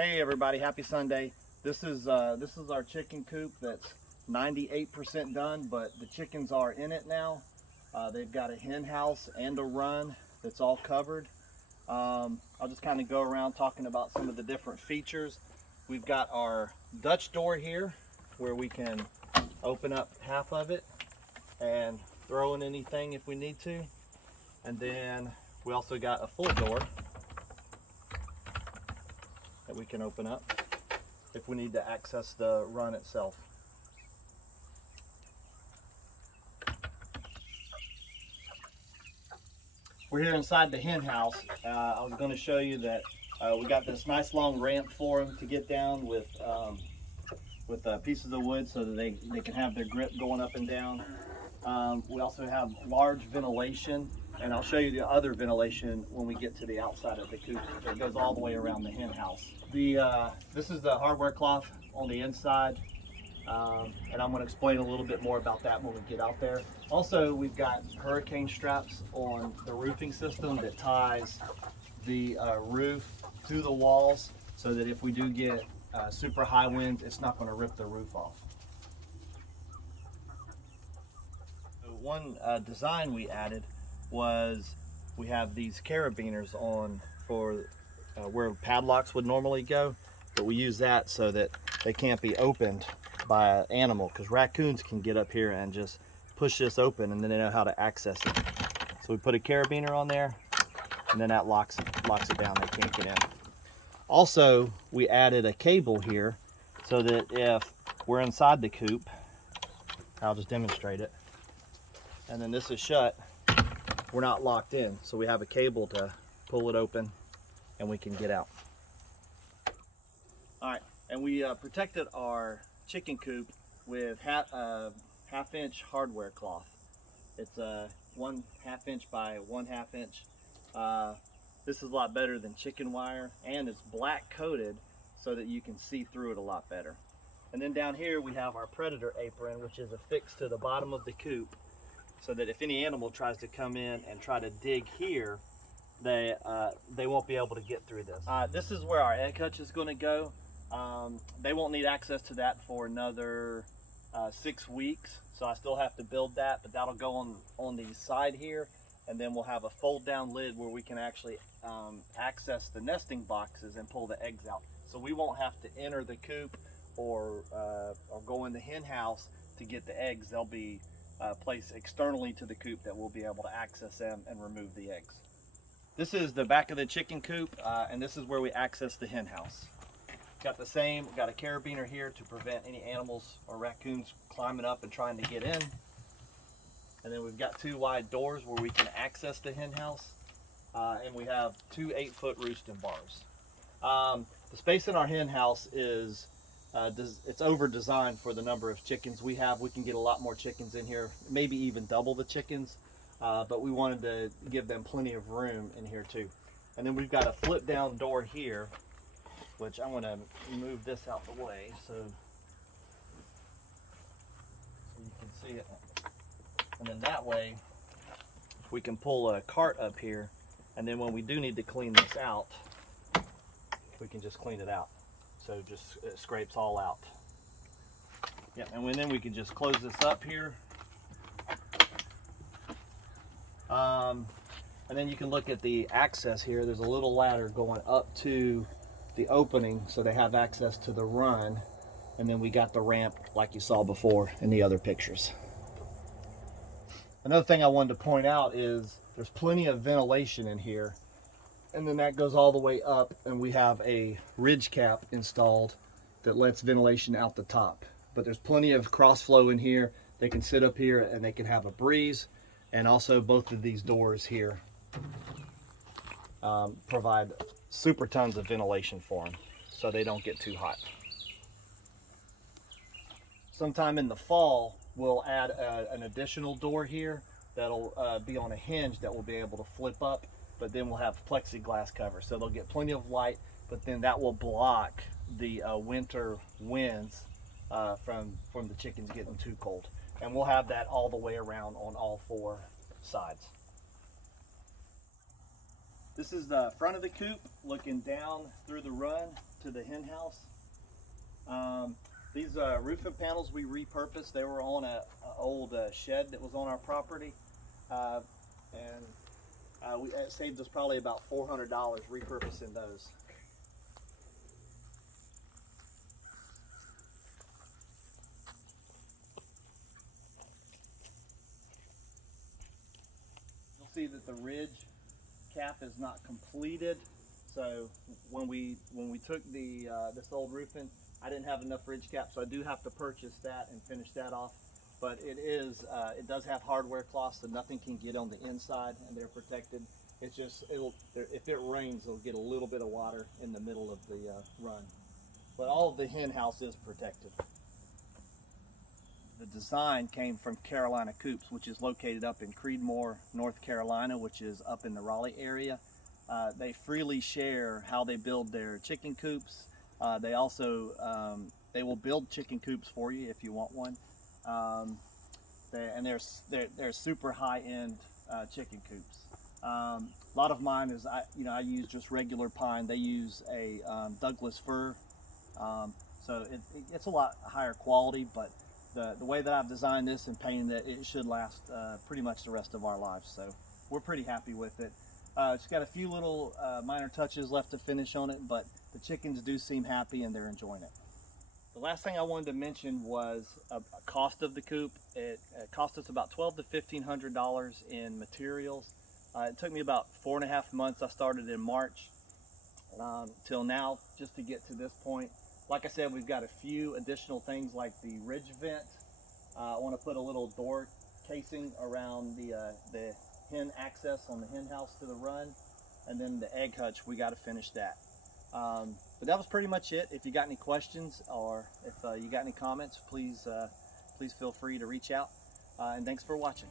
Hey everybody, happy Sunday. This is our chicken coop that's 98% done, but the chickens are in it now. They've got a hen house and a run that's all covered. I'll just kind of go around talking about some of the different features. We've got our Dutch door here where we can open up half of it and throw in anything if we need to. And then we also got a full door that we can open up if we need to access the run itself. We're here inside the hen house. I was going to show you that we got this nice long ramp for them to get down with pieces of wood so that they can have their grip going up and down. We also have large ventilation, and I'll show you the other ventilation when we get to the outside of the coop. It goes all the way around the hen house. This is the hardware cloth on the inside, and I'm going to explain a little bit more about that when we get out there. Also, we've got hurricane straps on the roofing system that ties the roof to the walls so that if we do get super high winds, it's not going to rip the roof off. One design we added was we have these carabiners on for where padlocks would normally go, but we use that so that they can't be opened by an animal, because raccoons can get up here and just push this open and then they know how to access it. So we put a carabiner on there and then that locks it down. They can't get in. Also, we added a cable here so that if we're inside the coop, I'll just demonstrate it, and then this is shut, we're not locked in, so we have a cable to pull it open and we can get out. All right, and we protected our chicken coop with half-inch hardware cloth. It's 1/2 inch by 1/2 inch. This is a lot better than chicken wire, and it's black coated so that you can see through it a lot better. And then down here we have our predator apron, which is affixed to the bottom of the coop, so that if any animal tries to come in and try to dig here, they won't be able to get through this. This is where our egg hutch is going to go. They won't need access to that for another 6 weeks, so I still have to build that, but that'll go on the side here, and then we'll have a fold down lid where we can actually access the nesting boxes and pull the eggs out. So we won't have to enter the coop or go in the hen house to get the eggs. They'll be placed externally to the coop that we'll be able to access them and remove the eggs. This is the back of the chicken coop, and this is where we access the hen house. Got a carabiner here to prevent any animals or raccoons climbing up and trying to get in. And then we've got 2 wide doors where we can access the hen house, and we have 2 8-foot roosting bars. The space in our hen house is it's over designed for the number of chickens we have. We can get a lot more chickens in here, maybe even double the chickens, but we wanted to give them plenty of room in here too. And then we've got a flip down door here, which I'm going to move this out the way so you can see it. And then that way we can pull a cart up here, and then when we do need to clean this out, we can just clean it out. So it scrapes all out. Yeah, and then we can just close this up here. And then you can look at the access here. There's a little ladder going up to the opening so they have access to the run. And then we got the ramp like you saw before in the other pictures. Another thing I wanted to point out is there's plenty of ventilation in here. And then that goes all the way up, and we have a ridge cap installed that lets ventilation out the top. But there's plenty of cross flow in here. They can sit up here and they can have a breeze. And also both of these doors here provide super tons of ventilation for them so they don't get too hot. Sometime in the fall, we'll add an additional door here that'll be on a hinge that will be able to flip up, but then we'll have plexiglass cover, so they'll get plenty of light, but then that will block the winter winds from the chickens getting too cold. And we'll have that all the way around on all 4 sides. This is the front of the coop looking down through the run to the hen house. These roofing panels we repurposed. They were on an old shed that was on our property, and it saved us probably about $400 repurposing those. You'll see that the ridge cap is not completed. So when we took this old roofing, I didn't have enough ridge cap, so I do have to purchase that and finish that off. But it does have hardware cloths, so nothing can get on the inside, and they're protected. It's just if it rains, it'll get a little bit of water in the middle of the run. But all of the hen house is protected. The design came from Carolina Coops, which is located up in Creedmoor, North Carolina, which is up in the Raleigh area. They freely share how they build their chicken coops. They also they will build chicken coops for you if you want one. They're super high-end chicken coops. A lot of mine is I use just regular pine. They use a Douglas fir, so it's a lot higher quality. But the way that I've designed this and painted it should last pretty much the rest of our lives. So we're pretty happy with it. It's got a few little minor touches left to finish on it, but the chickens do seem happy and they're enjoying it. The last thing I wanted to mention was a cost of the coop. It cost us about $1,200 to $1,500 in materials. It took me about 4.5 months. I started in March till now just to get to this point. Like I said, we've got a few additional things like the ridge vent. I want to put a little door casing around the hen access on the hen house to the run, and then the egg hutch, we got to finish that. But that was pretty much it. If you got any questions or if you got any comments, please feel free to reach out, and thanks for watching.